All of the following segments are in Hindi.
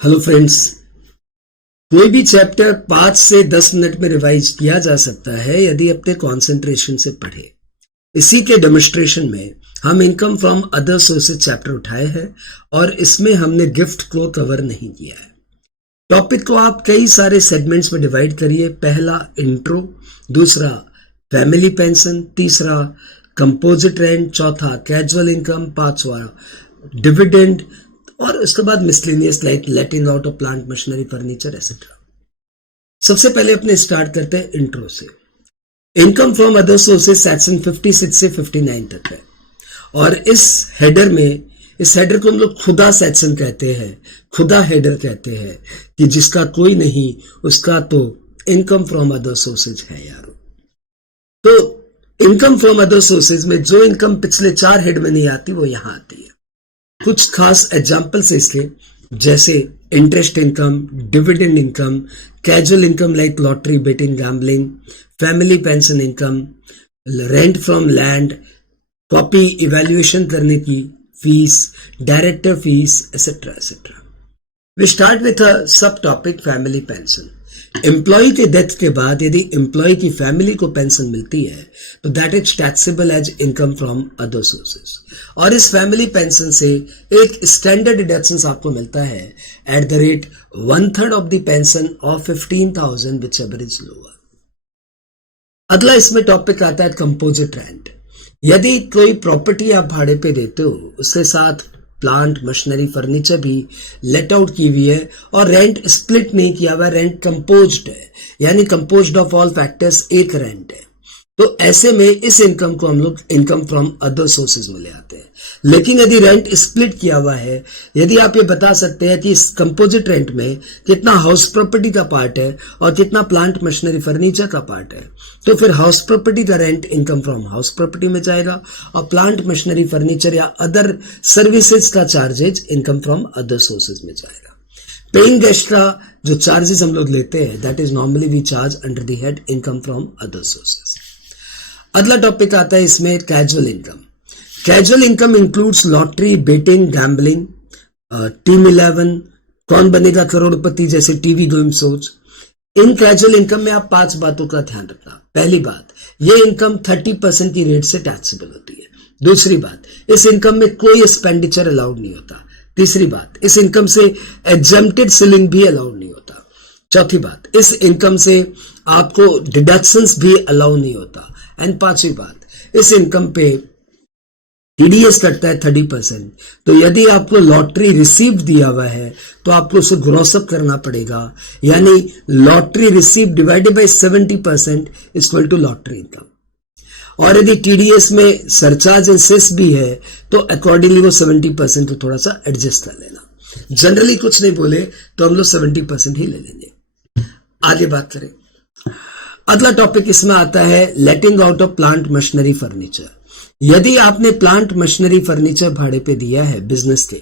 Hello friends. कोई भी चैप्टर 5 से 10 मिनट में रिवाइज किया जा सकता है यदि अपने कंसंट्रेशन से पढ़े। इसी के डेमोन्स्ट्रेशन में हम income from other sources chapter उठाए हैं और इसमें हमने गिफ्ट को कवर नहीं किया है। टॉपिक को आप कई सारे सेगमेंट्स में डिवाइड करिए। पहला इंट्रो, दूसरा फैमिली पेंशन, तीसरा कंपोजिट रेंट, चौथा कैजुअल इनकम, पांचवा डिविडेंड और उसके बाद miscellaneous like letting out of plant machinery furniture etcetera. सबसे पहले अपने स्टार्ट करते हैं इंट्रो से। Income from other sources section 56 से 59 तक है और इस हेडर को हम लोग खुदा सेक्शन कहते हैं, खुदा हेडर कहते हैं कि जिसका कोई नहीं उसका तो इनकम फ्रॉम अदर सोर्सेज है यारो। तो इनकम फ्रॉम अदर सोर्सेज में जो इनकम पिछले 4 हेड में नहीं आती वो यहां आती है। कुछ खास एग्जाम्पल्स इसके, जैसे interest income, dividend income, casual income like lottery, betting, gambling, family pension income, rent from land, copy evaluation करने की fees, director fees etcetera etcetera. We start with a sub topic family pension. Employ के डेथ के बाद यदि एम्प्लॉय की फैमिली को पेंशन मिलती है तो that is taxable as income from other sources और इस फैमिली पेंशन से एक स्टैंडर्ड डिडक्शन आपको मिलता है at the rate 1/3 of the pension of 15,000 which ever is lower. अगला इसमें टॉपिक आता है कंपोजिट रेंट। यदि कोई प्रॉपर्टी आप भाड़े पे देते हो उसके साथ प्लांट मशीनरी फर्नीचर भी लेट आउट की हुई है और रेंट स्प्लिट नहीं किया हुआ, रेंट कंपोज्ड है, यानी कंपोज्ड ऑफ ऑल फैक्टर्स एक रेंट है, तो ऐसे में इस इनकम को हम लोग इनकम फ्रॉम अदर सोर्सेज में ले आते हैं। लेकिन यदि रेंट स्प्लिट किया हुआ है, यदि आप ये बता सकते हैं कि इस कंपोजिट रेंट में कितना हाउस प्रॉपर्टी का पार्ट है और कितना प्लांट मशीनरी फर्नीचर का पार्ट है, तो फिर हाउस प्रॉपर्टी का rent income from house property में जाएगा और प्लांट मशीनरी फर्नीचर या अदर सर्विसेज का charges income from other sources में जाएगा। पेइंग गेस्ट का जो चार्जेस हम लोग लेते हैं that is normally we charge under the head income from other sources. अगला टॉपिक आता है इसमें casual income. Casual income includes lottery, betting, gambling, team 11, Kaun Banega Crorepati जैसे टीवी गेम शोज। इन कैजुअल इनकम में आप 5 बातों का ध्यान रखना। पहली बात, ये इनकम 30% की रेट से टैक्सेबल होती है। दूसरी बात, इस इनकम में कोई एक्सपेंडिचर अलाउड नहीं होता। तीसरी बात, इस इनकम से एग्जेम्प्टेड सीलिंग भी अलाउड नहीं होता। चौथी बात, इस इनकम से आपको डिडक्शंस भी अलाउ नहीं होता। एंड पांचवी बात, इस इनकम पे टीडीएस कटता है 30%। तो यदि आपको लॉटरी रिसीव दिया हुआ है तो आपको उसे ग्रॉसअप करना पड़ेगा, यानी lottery receive divided by 70% equal to lottery income. और यदि टीडीएस में सरचार्ज एंड सेस भी है तो अकॉर्डिंगली वो 70% को थोड़ा सा एडजस्ट कर लेना। जनरली कुछ नहीं बोले तो हम लोग 70% ही ले लेंगे। आगे बात करें। अगला टॉपिक इसमें आता है लेटिंग out of plant machinery furniture. यदि आपने प्लांट मशीनरी फर्नीचर भाड़े पे दिया है बिजनेस के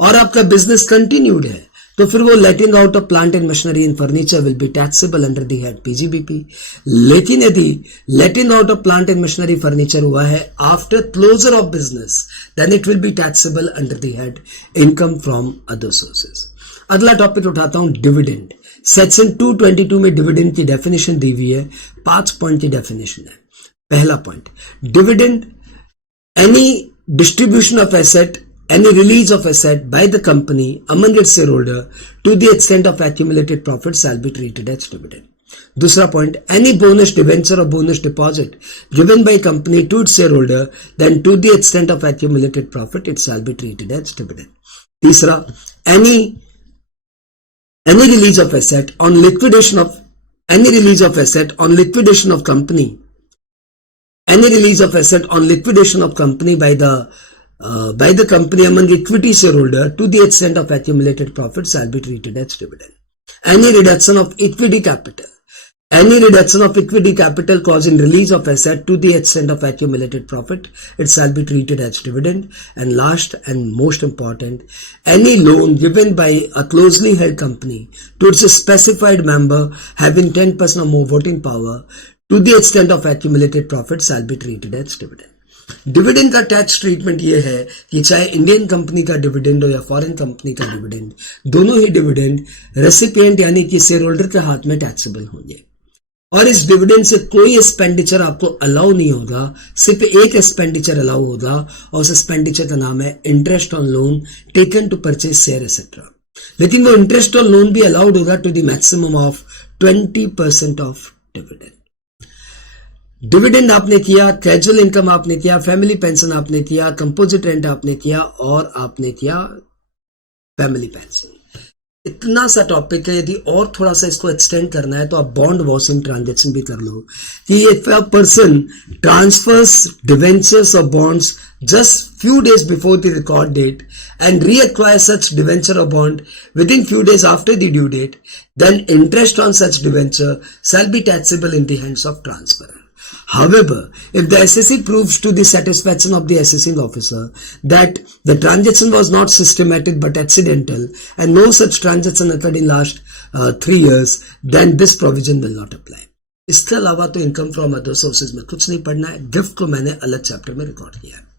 और आपका बिजनेस कंटिन्यूड है तो फिर वो letting out of plant and machinery and furniture will be taxable under the head PGBP. लेकिन यदि letting out of plant and machinery furniture हुआ है after closure of business then it will be taxable under the head income from other sources. अगला टॉपिक उठाता हूं डिविडेंड। सेक्शन 222 में डिविडेंड की डेफिनेशन दी हुई है। 5 पॉइंट की डेफिनेशन है। पहला point, dividend any distribution of asset, any release of asset by the company among its shareholder to the extent of accumulated profit shall be treated as dividend. दूसरा point, any bonus debenture or bonus deposit given by company to its shareholder then to the extent of accumulated profit it shall be treated as dividend. तीसरा, any release of asset on liquidation of company, any release of asset on liquidation of company by the company among equity shareholder to the extent of accumulated profit shall be treated as dividend. Any reduction of equity capital causing release of asset to the extent of accumulated profit, it shall be treated as dividend. And last and most important, any loan given by a closely held company to its specified member having 10% or more voting power to the extent of accumulated profit shall be treated as dividend. Dividend का टैक्स ट्रीटमेंट ये है कि चाहे इंडियन कंपनी का डिविडेंड हो या फॉरेन कंपनी का डिविडेंड, दोनों ही डिविडेंड रेसिपिएंट यानी कि शेयर होल्डर के हाथ में टैक्सेबल होंगे। और इस डिविडेंड से कोई एक्सपेंडिचर आपको अलाउ नहीं होगा, सिर्फ एक एक्सपेंडिचर अलाउ होगा और उस एक्सपेंडिचर का नाम है interest on loan taken to purchase share etcetera. लेकिन वो इंटरेस्ट ऑन लोन भी अलाउड होगा to the maximum of 20% of dividend. Dividend आपने किया, कैजुअल इनकम आपने किया, फैमिली पेंशन आपने किया, कंपोजिट रेंट आपने किया और आपने किया फैमिली पेंशन। इतना सा टॉपिक है, यदि और थोड़ा सा इसको एक्सटेंड करना है तो आप बॉन्ड वॉशिंग ट्रांजेक्शन भी कर लो कि if a person transfers debentures और bonds just few days before the record date and reacquire such debenture or bond within few days after the due date, then interest on such debenture shall be taxable in the hands of transferor. However, if the assessee proves to the satisfaction of the assessing officer that the transaction was not systematic but accidental and no such transaction occurred in last 3 years, then this provision will not apply. इसके अलावा तो इनकम फ्रॉम अदर सोर्सेज में कुछ नहीं पढ़ना है। गिफ्ट को मैंने अलग चैप्टर में रिकॉर्ड किया है।